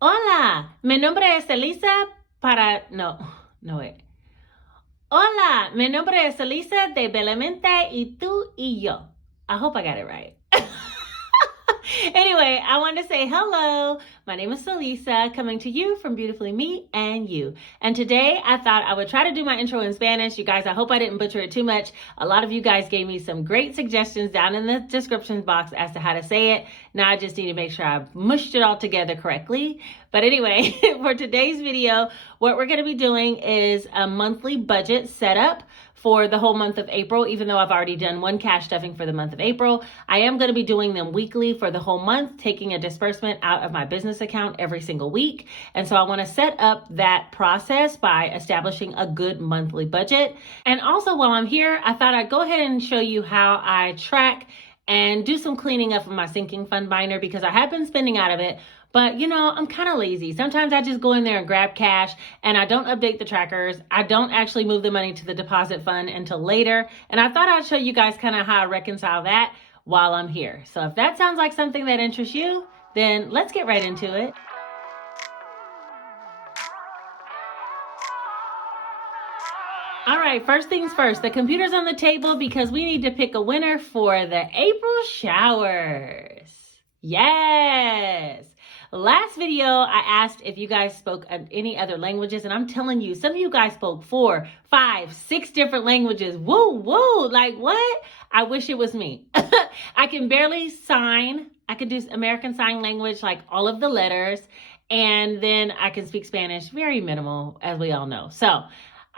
Hola, mi nombre es Elisa Hola, mi nombre es Elisa de Belamente y tú y yo. I hope I got it right. Anyway, I want to say hello. My name is Elisa, coming to you from Beautifully Me and You. And today I thought I would try to do my intro in Spanish. You guys, I hope I didn't butcher it too much. A lot of you guys gave me some great suggestions down in the description box as to how to say it. Now I just need to make sure I've mushed it all together correctly. But anyway, for today's video, what we're going to be doing is a monthly budget setup for the whole month of April. Even though I've already done one cash stuffing for the month of April, I am going to be doing them weekly for the whole month, taking a disbursement out of my business account every single week. And so I want to set up that process by establishing a good monthly budget. And also while I'm here, I thought I'd go ahead and show you how I track and do some cleaning up of my sinking fund binder, because I have been spending out of it. But, you know, I'm kind of lazy. Sometimes I just go in there and grab cash and I don't update the trackers. I don't actually move the money to the deposit fund until later. And I thought I'd show you guys kind of how I reconcile that while I'm here. So if that sounds like something that interests you, then let's get right into it. All right, first things first, the computer's on the table because we need to pick a winner for the April showers. Yes. Last video, I asked if you guys spoke any other languages, and I'm telling you, some of you guys spoke 4, 5, 6 different languages. Woo, woo, like what? I wish it was me. I can barely sign. I can do American Sign Language, like all of the letters, and then I can speak Spanish, very minimal, as we all know. So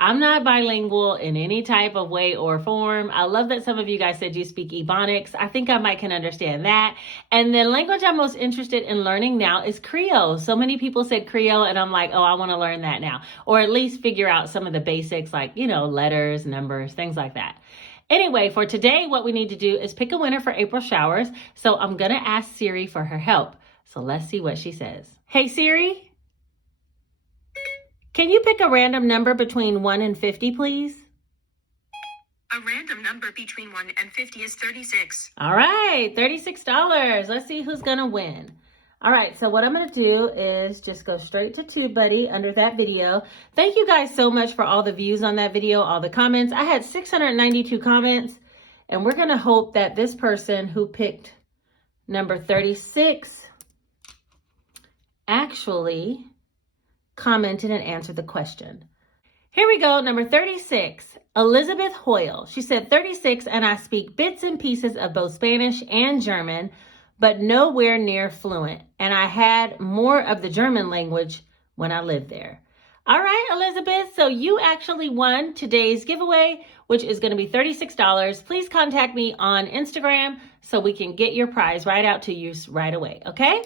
I'm not bilingual in any type of way or form. I love that some of you guys said you speak Ebonics. I think I might can understand that. And the language I'm most interested in learning now is Creole. So many people said Creole, and I'm like, oh, I want to learn that now. Or at least figure out some of the basics, like, you know, letters, numbers, things like that. Anyway, for today, what we need to do is pick a winner for April showers. So I'm going to ask Siri for her help. So let's see what she says. Hey, Siri. Can you pick a random number between 1 and 50, please? A random number between 1 and 50 is 36. All right, $36. Let's see who's going to win. All right, so what I'm going to do is just go straight to TubeBuddy under that video. Thank you guys so much for all the views on that video, all the comments. I had 692 comments, and we're going to hope that this person who picked number 36 actually commented and answered the question. Here we go, number 36, Elizabeth Hoyle. She said 36, and I speak bits and pieces of both Spanish and German, but nowhere near fluent. And I had more of the German language when I lived there. All right, Elizabeth, so you actually won today's giveaway, which is going to be $36. Please contact me on Instagram so we can get your prize right out to you right away, okay?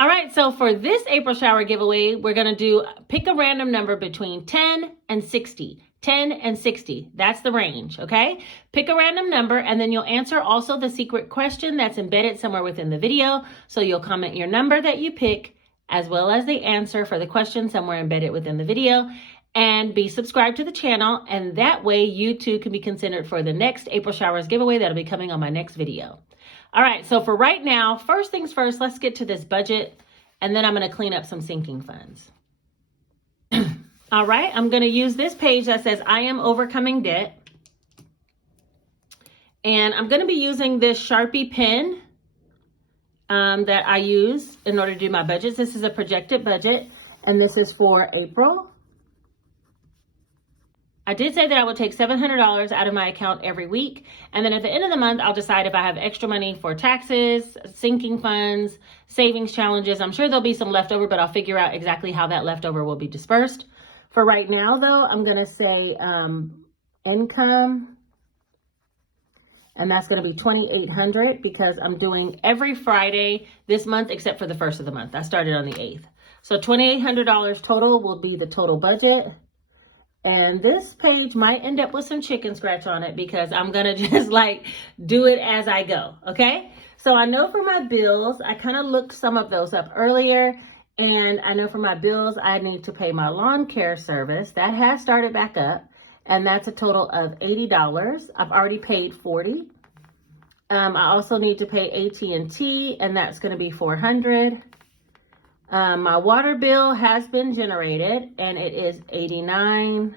All right, so for this April shower giveaway, we're going to pick a random number between 10 and 60. 10 and 60, that's the range, okay? Pick a random number, and then you'll answer also the secret question that's embedded somewhere within the video. So you'll comment your number that you pick, as well as the answer for the question somewhere embedded within the video, and be subscribed to the channel, and that way you too can be considered for the next April showers giveaway that'll be coming on my next video. All right, so for right now, first things first, let's get to this budget, and then I'm going to clean up some sinking funds. All right, I'm going to use this page that says I am overcoming debt. And I'm going to be using this Sharpie pen that I use in order to do my budgets. This is a projected budget, and this is for April. I did say that I would take $700 out of my account every week. And then at the end of the month, I'll decide if I have extra money for taxes, sinking funds, savings challenges. I'm sure there'll be some leftover, but I'll figure out exactly how that leftover will be dispersed. For right now, though, I'm going to say income. And that's going to be $2,800 because I'm doing every Friday this month except for the first of the month. I started on the 8th. So $2,800 total will be the total budget. And this page might end up with some chicken scratch on it because I'm going to just like do it as I go. Okay. So I know for my bills, I kind of looked some of those up earlier. And I know for my bills, I need to pay my lawn care service. That has started back up. And that's a total of $80. I've already paid $40. I also need to pay AT&T, and that's going to be $400. My water bill has been generated, and it is $89.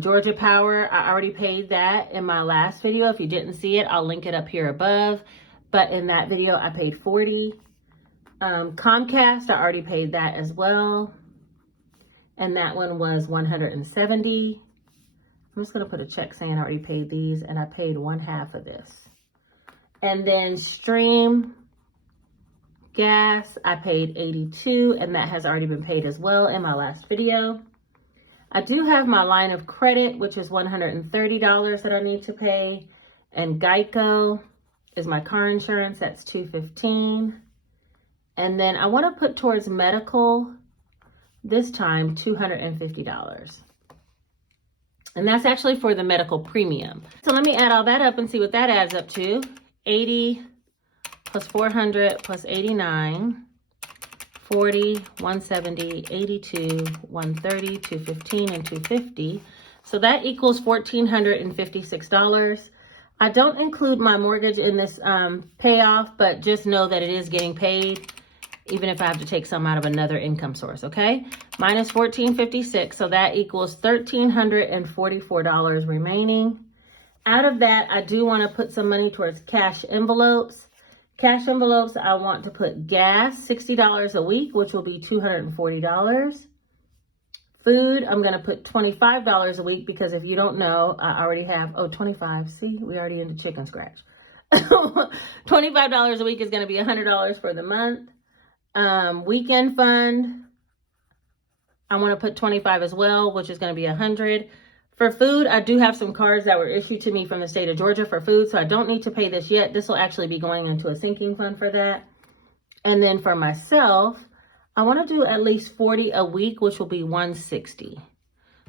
Georgia Power, I already paid that in my last video. If you didn't see it, I'll link it up here above. But in that video, I paid $40. Comcast, I already paid that as well. And that one was $170. I'm just going to put a check saying I already paid these, and I paid 1/2 of this. And then Stream Gas, I paid $82, and that has already been paid as well in my last video. I do have my line of credit, which is $130 that I need to pay. And Geico is my car insurance. That's $215. And then I want to put towards medical, this time $250. And that's actually for the medical premium. So let me add all that up and see what that adds up to. 80 plus 400 plus 89, 40, 170, 82, 130, 215, and 250. So that equals $1,456. I don't include my mortgage in this payoff, but just know that it is getting paid, even if I have to take some out of another income source, okay? Minus $1,456, so that equals $1,344 remaining. Out of that, I do want to put some money towards cash envelopes. Cash envelopes, I want to put gas, $60 a week, which will be $240. Food, I'm going to put $25 a week because if you don't know, I already have, 25. See, we already into chicken scratch. $25 a week is going to be $100 for the month. Weekend fund, I want to put 25 as well, which is going to be 100. For food, I do have some cards that were issued to me from the state of Georgia for food, so I don't need to pay this yet. This will actually be going into a sinking fund for that. And then for myself, I want to do at least 40 a week, which will be 160.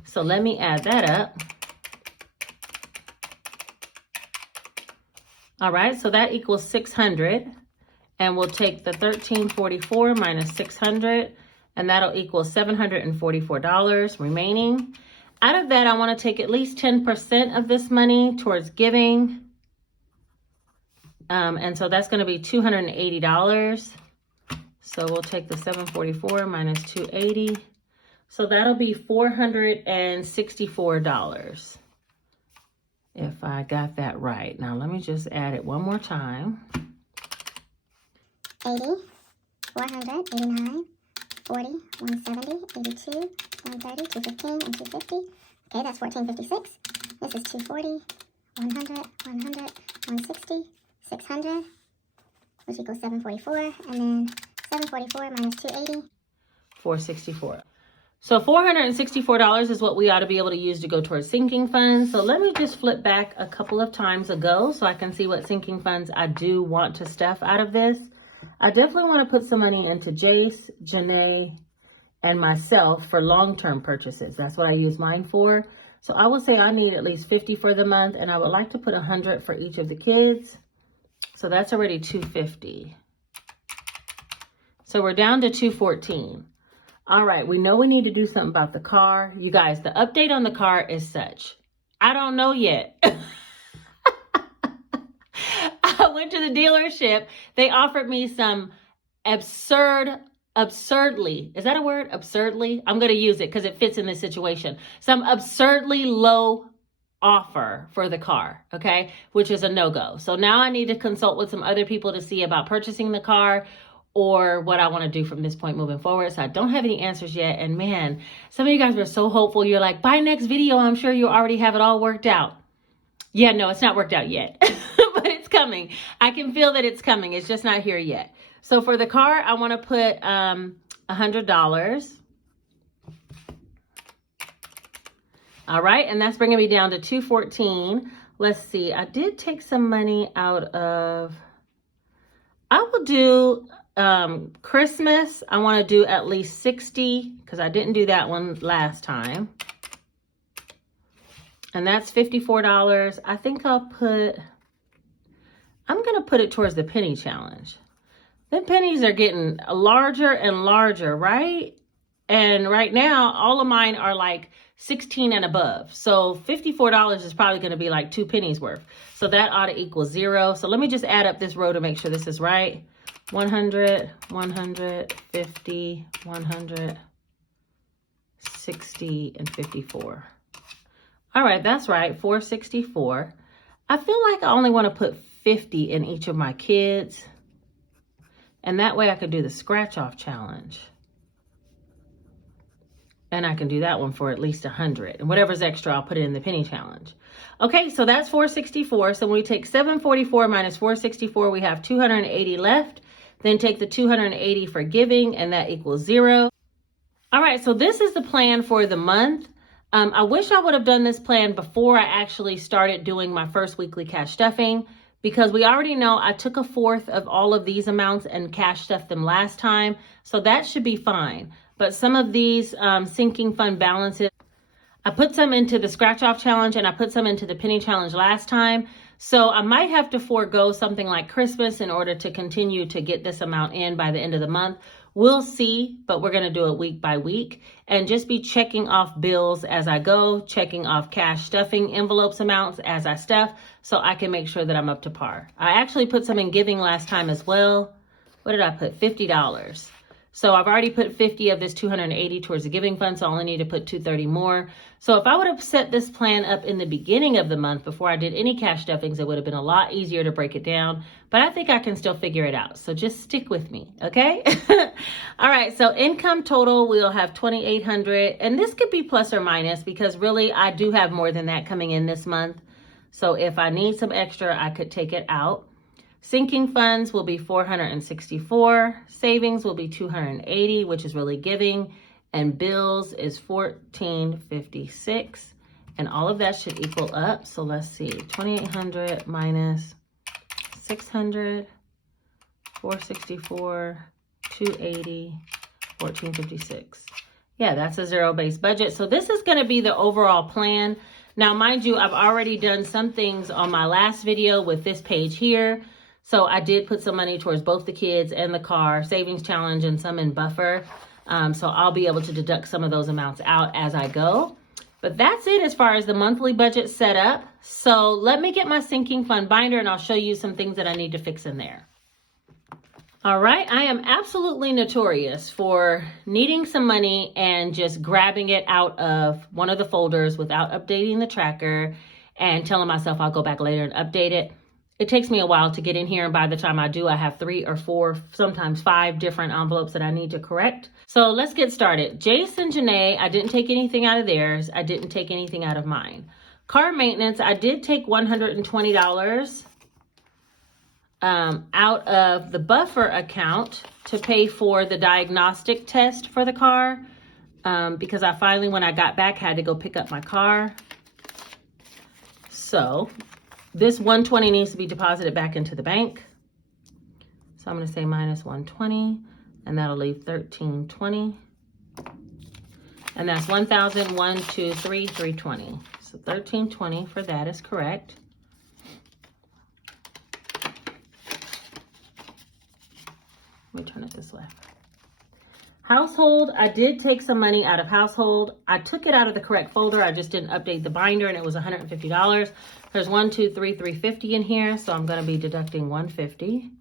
So let me add that up. All right, so that equals 600. And we'll take the $1,344 minus 600, and that'll equal $744 remaining. Out of that, I want to take at least 10% of this money towards giving. And so that's going to be $280. So we'll take the $744 minus 280. So that'll be $464. If I got that right. Now let me just add it one more time. 80, 400, 89, 40, 170, 82, 130, 215, and 250. Okay, that's 1456. This is 240, 100, 100, 160, 600, which equals 744, and then 744 minus 280. 464. So $464 is what we ought to be able to use to go towards sinking funds. So let me just flip back a couple of times ago so I can see what sinking funds I do want to stuff out of this. I definitely want to put some money into Jace, Janae, and myself for long-term purchases. That's what I use mine for. So I will say I need at least 50 for the month, and I would like to put 100 for each of the kids. So that's already 250. So we're down to 214. All right, we know we need to do something about the car. You guys, the update on the car is such. I don't know yet. I went to the dealership. They offered me some absurdly, is that a word? Absurdly? I'm going to use it because it fits in this situation. Some absurdly low offer for the car, okay? Which is a no-go. So now I need to consult with some other people to see about purchasing the car or what I want to do from this point moving forward. So I don't have any answers yet. And man, some of you guys were so hopeful. You're like, by next video, I'm sure you already have it all worked out. Yeah, no, it's not worked out yet, but it's coming. I can feel that it's coming. It's just not here yet. So for the car, I want to put $100. All right, and that's bringing me down to 214. Let's see. I did take some money out of, I will do Christmas. I want to do at least 60 because I didn't do that one last time. And that's $54. I think I'm going to put it towards the penny challenge. The pennies are getting larger and larger, right? And right now, all of mine are like 16 and above. So $54 is probably going to be like 2 pennies worth. So that ought to equal 0. So let me just add up this row to make sure this is right. 100, 150, 100, 60, and 54. All right, that's right, 464. I feel like I only want to put 50 in each of my kids. And that way I could do the scratch off challenge. And I can do that one for at least 100. And whatever's extra, I'll put it in the penny challenge. Okay, so that's 464. So when we take 744 minus 464, we have 280 left. Then take the 280 for giving, and that equals 0. All right, so this is the plan for the month. I wish I would have done this plan before I actually started doing my first weekly cash stuffing, because we already know I took 1/4 of all of these amounts and cash stuffed them last time. So that should be fine. But some of these sinking fund balances, I put some into the scratch off challenge and I put some into the penny challenge last time. So I might have to forego something like Christmas in order to continue to get this amount in by the end of the month. We'll see, but we're going to do it week by week and just be checking off bills as I go, checking off cash stuffing envelopes amounts as I stuff, so I can make sure that I'm up to par. I actually put some in giving last time as well. What did I put? $50. So I've already put 50 of this 280 towards the giving fund, so I only need to put 230 more. So if I would have set this plan up in the beginning of the month before I did any cash stuffings, it would have been a lot easier to break it down. But I think I can still figure it out. So just stick with me, okay? All right, so income total, we'll have 2,800. And this could be plus or minus because really I do have more than that coming in this month. So if I need some extra, I could take it out. Sinking funds will be 464. Savings will be 280, which is really giving. And bills is 1456. And all of that should equal up. So let's see, 2,800 minus 600, 464, 280, 1456. Yeah, that's a zero-based budget. So this is going to be the overall plan. Now, mind you, I've already done some things on my last video with this page here. So I did put some money towards both the kids and the car savings challenge and some in buffer. So I'll be able to deduct some of those amounts out as I go. But that's it as far as the monthly budget set up. So let me get my sinking fund binder and I'll show you some things that I need to fix in there. All right, I am absolutely notorious for needing some money and just grabbing it out of one of the folders without updating the tracker and telling myself I'll go back later and update it. It takes me a while to get in here, and by the time I do, I have 3 or 4, sometimes 5 different envelopes that I need to correct. So let's get started. Jace and Janae, I didn't take anything out of theirs. I didn't take anything out of mine. Car maintenance, I did take $120 out of the buffer account to pay for the diagnostic test for the car because I finally, when I got back, had to go pick up my car. So this 120 needs to be deposited back into the bank. So I'm going to say minus 120, and that'll leave 1320. And that's 320. So 1320 for that is correct. Let me turn it this way. Household, I did take some money out of household. I took it out of the correct folder. I just didn't update the binder, and it was $150. There's 350 in here, so I'm going to be deducting 150.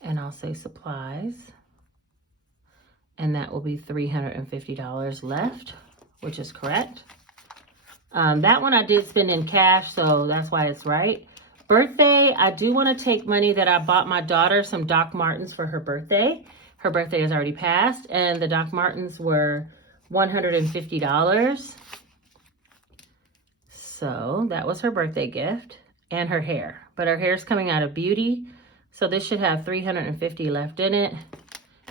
And I'll say supplies. And that will be $350 left, which is correct. That one I did spend in cash, so that's why it's right. Birthday, I do want to take money that I bought my daughter some Doc Martens for her birthday. Her birthday has already passed, and the Doc Martens were $150. So that was her birthday gift, and her hair. But her hair is coming out of Beauty, so this should have $350 left in it.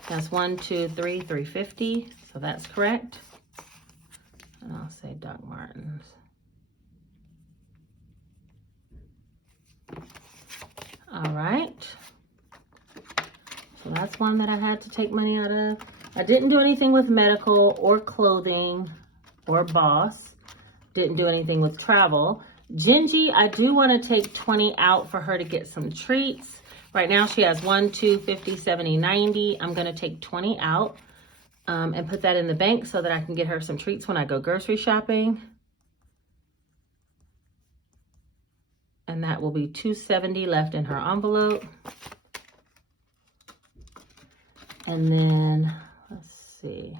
That's 350. So that's correct. And I'll say Doc Martens. All right. So that's one that I had to take money out of. I didn't do anything with medical or clothing or boss. Didn't do anything with travel. Gingy, I do want to take 20 out for her to get some treats. Right now she has 1, 2, 50, 70, 90. I'm going to take 20 out. and put that in the bank so that I can get her some treats when I go grocery shopping. And that will be $270 left in her envelope. And then, let's see.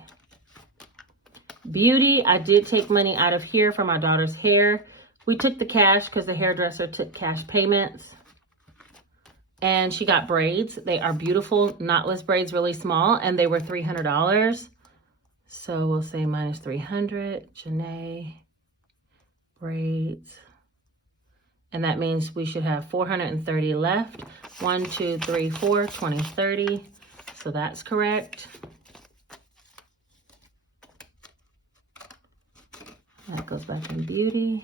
Beauty, I did take money out of here for my daughter's hair. We took the cash because the hairdresser took cash payments. And she got braids. They are beautiful, knotless braids, really small, and they were $300. So we'll say minus 300, Janae, braids. And that means we should have 430 left. 1, 2, 3, 4, 20, 30. So that's correct. That goes back in beauty.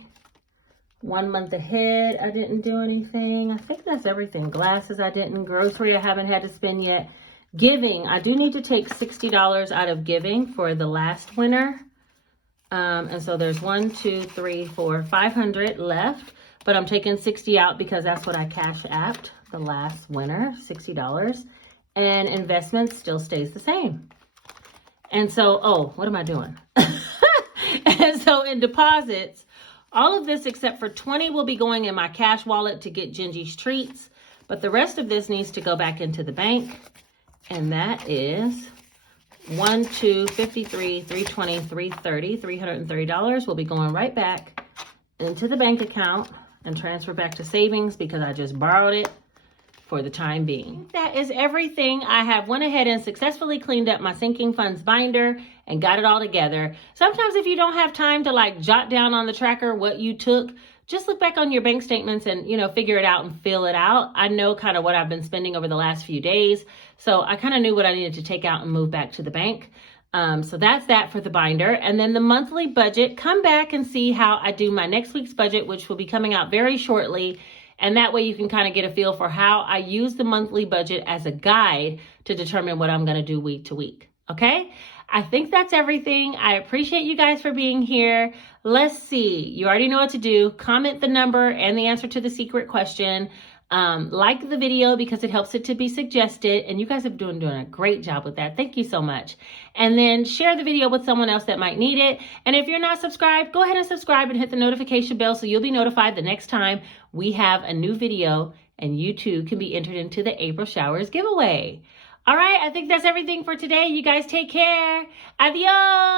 1 month ahead, I didn't do anything. I think that's everything. Glasses, I didn't. Grocery, I haven't had to spend yet. Giving, I do need to take $60 out of giving for the last winner. And so there's 1, 2, 3, 4, 500 left. But I'm taking 60 out because that's what I Cash.apped, the last winner, $60. And investments still stays the same. And so, oh, what am I doing? And so in deposits, all of this except for 20 will be going in my cash wallet to get Gingy's treats. But the rest of this needs to go back into the bank. And that is 1, 2, 53, 320, 330, $330 will be going right back into the bank account and transfer back to savings because I just borrowed it for the time being. That is everything. I have went ahead and successfully cleaned up my sinking funds binder and got it all together. Sometimes if you don't have time to like jot down on the tracker what you took, just look back on your bank statements and, you know, figure it out and fill it out. I know kind of what I've been spending over the last few days. So I kind of knew what I needed to take out and move back to the bank. So that's that for the binder. And then the monthly budget, come back and see how I do my next week's budget, which will be coming out very shortly. And that way you can kind of get a feel for how I use the monthly budget as a guide to determine what I'm going to do week to week. Okay? I think that's everything. I appreciate you guys for being here. Let's see. You already know what to do. Comment the number and the answer to the secret question. Like the video because it helps it to be suggested. And you guys have been doing a great job with that. Thank you so much. And then share the video with someone else that might need it. And if you're not subscribed, go ahead and subscribe and hit the notification bell so you'll be notified the next time we have a new video and you too can be entered into the April Showers giveaway. All right, I think that's everything for today. You guys take care. Adios.